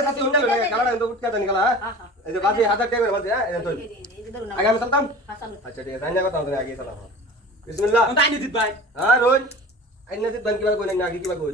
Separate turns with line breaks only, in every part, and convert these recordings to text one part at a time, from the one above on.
কাছে উঠে গেল কালাটা কিন্তু উঠকে জানি কালা এই যে বাজি 1000 টাকা করে বলতে হ্যাঁ এই তো আগে আমি চলতাম আচ্ছা ঠিক আছে আইনা কথা বলতে আগে চলা বিসমিল্লাহ
কোনটা আইনি দিত ভাই
হ্যাঁ রোজ আইনা দিত বান কিবা কই না আগে কিবা কই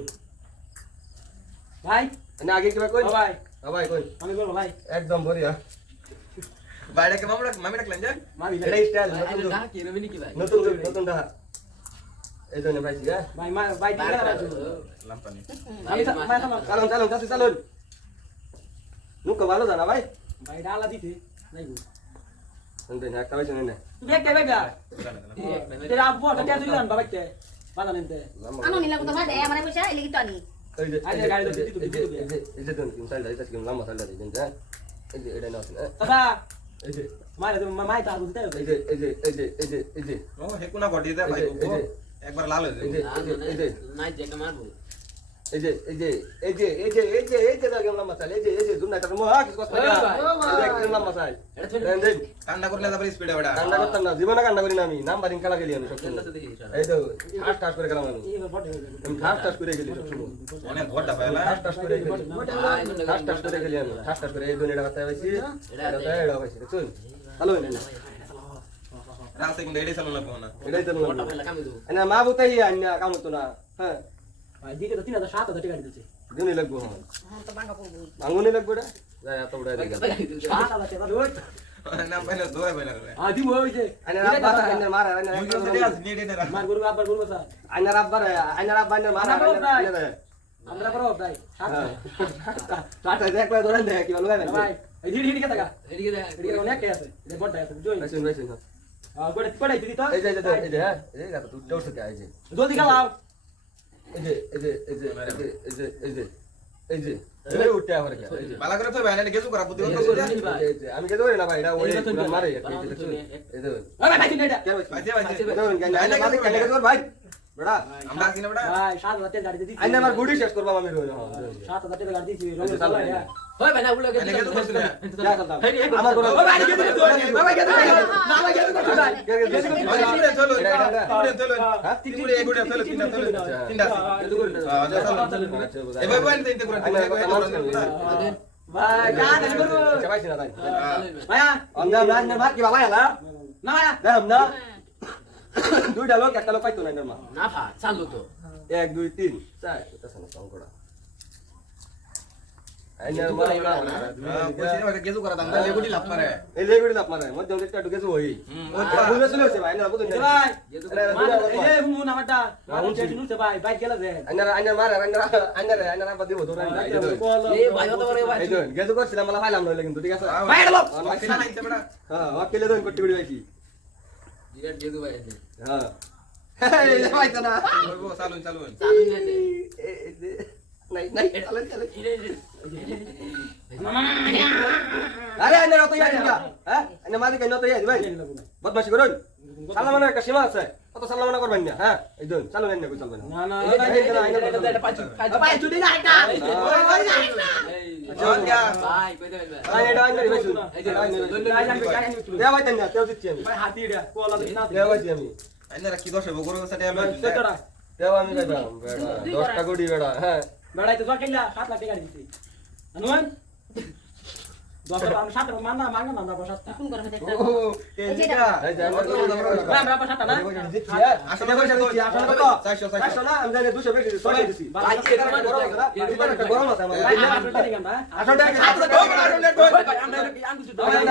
ভাই
না আগে কিবা কই
ভাই
ভাই কই
আমি বলবো ভাই
একদম বড়িয়া
বাইরেকে মামি ডাকলেন যে
মামি
এটা স্টাইল নতুন দা এই জন্য পাইছি হ্যাঁ
ভাই ভাই দিলা
লাম্পানি
আমি
চালুন চালুন নুক ভালো জানা ভাই
ভাই ডালা দিতে নাই গো
শুনতে না একটা পাইছেন না
তুই কে বেগা তেরা আব্বু কে দিলেন বাবা কে বাধা নিতে
আনো নিলা কথা ভাই আমারে পয়সা এলি তো আনি
এই যে
আইলে গাড়ি দিতে
এই যে তুমি সাইড দাইতা কি লম্বা সাইড দাইতা দেন এই যে এটা না আছে
দাদা
এই যে
মাইলে তুমি মাই তা বুঝতে
এই যে
ও হেকুনা গডি দে ভাই একবার লাল হয়ে যাবে
নাই যেটা মারবো
এই যে দাগেম লম্বা সাইড এই যে দুনা তার মোহ কিছু কথা না এই যে একটা লম্বা সাইড দেন
কান্না করলে তারপরে স্পিডে ওটা
কান্না করতাম না জীবনে কান্না করি না আমি নাম্বার খেলা গেলি আমি সবসময় এই তো ঠাস করে গেলাম আমি ঠাস করে গেলি সবসময়
অনেক ঘরটা পাইলা
ঠাস করে গেলি আমি ঠাস করে এই দুনিয়াটা কথা পাইছি এটা পাইছি দেখুন হ্যালো না
রাতে কিন্তু এটাই চালু না না
এটাই তো
মোটা ফেলা কামি দেবো
না মা বুতাই আন্না কাম হতো না হ্যাঁ
ভাই দিতে তো 3000 7000 টাকা দিতেছে
দিনই লাগবো
হ্যাঁ তো বাঙ্গা পড়বো
আঙ্গুনি লাগবো এটা যাই এত বড় দিকে
7000 টাকা দই
না পাইলে দৌড়ে পাইলা
আদি ওই যে
আইনা রাব্বা আইনা মার আইনা
মুই তো দেখাস নেট এটা রাখ
মার গরু আব্বার গরু স্যার
আইনা রাব্বা আইনা মার আইনা
আমরা বড় ভাই
টাটা দেখলা ধরেন দেখ কি ভালো ভাই
ভাই এই হিড়ি কে টাকা
এদিকে দেখ
এদিকে অনেক কে আছে এই বড় আছে জয়
বাইসুন
কোড়াই দিদি তো
এই যে হ্যাঁ এই যে তুই দৌড় থেকে আই যে
জলদি খাও
এই যে উঠতে আবার কি এই যে
বালা করে তো বাইরে গেজু করা বুদ্ধি করতে
আমি কে ধরে না ভাই এটা ওই মারে এই যে
ভাই ভাই কিনে এটা
কে ভাই
পাইছে পাইছে
ধরুন কেন আইনা মালিক কেন কে ধর ভাই বড়া
আমরা কিনে বড়া
ভাই 7000 টাকা গাড়ি দিছি
আইনা আমার গুডি শেষ করবা আমি রইল
7000 টাকা গাড়ি দিছি রঙ চালা এটা
ওই ভাই না উল্লে গেছে
এনে গেজু করছিস না
আমার কোন
ভাই কে দিছো ভাই কে দিছো না ভাই কে দিছো ভাই
চলো চলো হ্যাঁ তিনটে এগুড়ে চলো তিনটা চলো তিনটা এ ভাই ভাই তিনটে করে
ভাই গান করব
চাইছি না তাই
ভাইয়া
আমরা না মার কি বাবা এলা
না ভাইয়া
দেখ না দুইটা লোক একটা লোক পাইতো না এর মা
না ভা চালু তো
1 2 3 4 এটা সামনে কাম করা আইনা মার
গেজু করা দাম তাহলে এগুড়ি লাভ করে
এই লেগুড়ি লাপ মারে মধ্যে একটা ঢুকে হই বুঝে চলে আসে ভাই না বুঝুন
ভাই এই হুন আমারটা হুন চেটি নুছে ভাই বাইক গেল যে
আইনা মার আইনা রাব্বা দিব ধরে না
এই ভাই তো করে ভাই
এই তো গেজু করছিলাম মালা ফাইলাম নইলে কিন্তু ঠিক আছে
ভাই এটা লোক না নাইতে বড়া
হ্যাঁ ওকেলে দন করতে বিড়ি ভাইছি
ডিরেক্ট দিয়ে ভাই
হ্যাঁ এই ভাই তো না
বলবো চালুন চালুন
চালু নেই
নাই চলে আরে আইনা রত ইয়াই না হ্যাঁ আইনা মালিক আইনা তো ইয়াই ভাই বদমাশি করুন সালামানের একটা সীমা আছে কত সালামানা করবেন না হ্যাঁ এই দন চালু নেন না কই চলবে না
না না
এটা পাঁচু
ভাই তুই না এটা
ভাই কই দেবেন ভাই
আইনা এটা আইনা ভাই শুন
এই যে
দেয়া ভাই তেন না তেও দিচ্ছি আমি
ভাই হাতি এটা কোলা দিস না
দেয়া ভাইছি আমি
আইনারা কি দশ হবে গরু সাথে আমি
সেটা
দেও আমি ভাইবা বেড়া 10টা গুড়ি বেড়া হ্যাঁ
বেড়াই তো কেলা 7 লাখ টাকা দিছি আনুন 10 আমি 7 মানা মাঙ্গা না আমরা 7
ফোন করে দেখতে
ও এই যে এই যে আমরা
আমরা 7 না
দিচ্ছি আসলে পয়সা দিচ্ছি আসলে কত 400 না আমি জানি 200 বেশি 600 দিছি
ভাই
গরম আছে আমার
800 টাকা না
800 টাকা